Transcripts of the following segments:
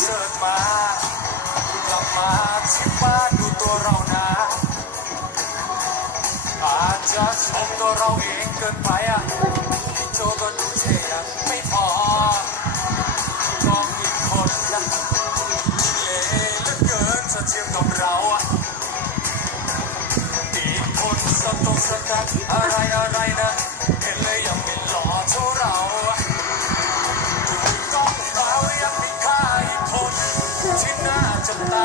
เสิร์ตมากลับมาที่บ้านดูตัวเรานะอาจจะชมตัวเราเองเกินไปอะโจก็ดูเท่ไม่พอก็อีกคนนะเล่เหลือเกินจะเทียมกับเราอะอีกคนสตงสตักอะไรอะไร น่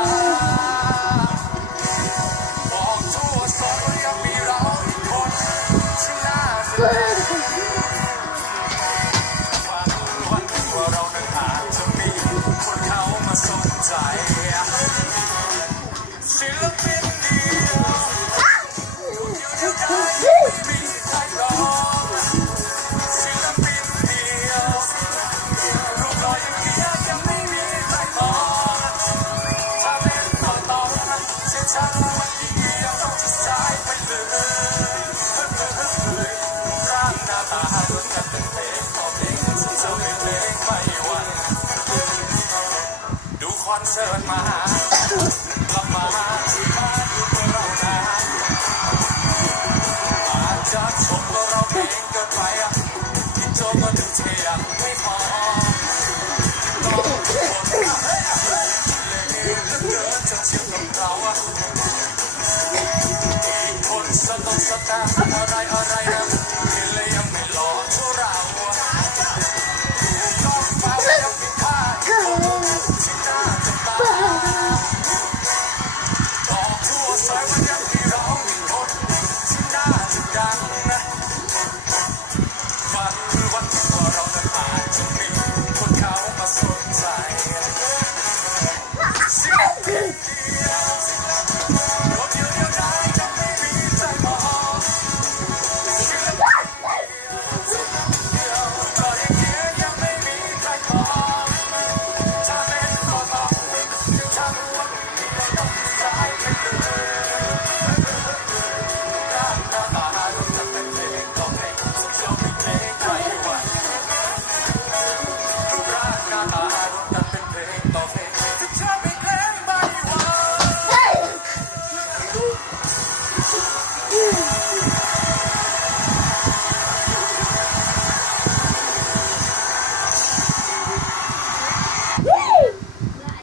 คอนเสิร์ตมากลับมาที่บ้านอยู่กับเรานะอาจจะชมว่าเราเพลงเกินไปอะที่โจก็ดูเทียงไม่พอต้องคนเลยเหลือเกินจะเทียมกับเราอะอีคนสตงสตางค์อะไร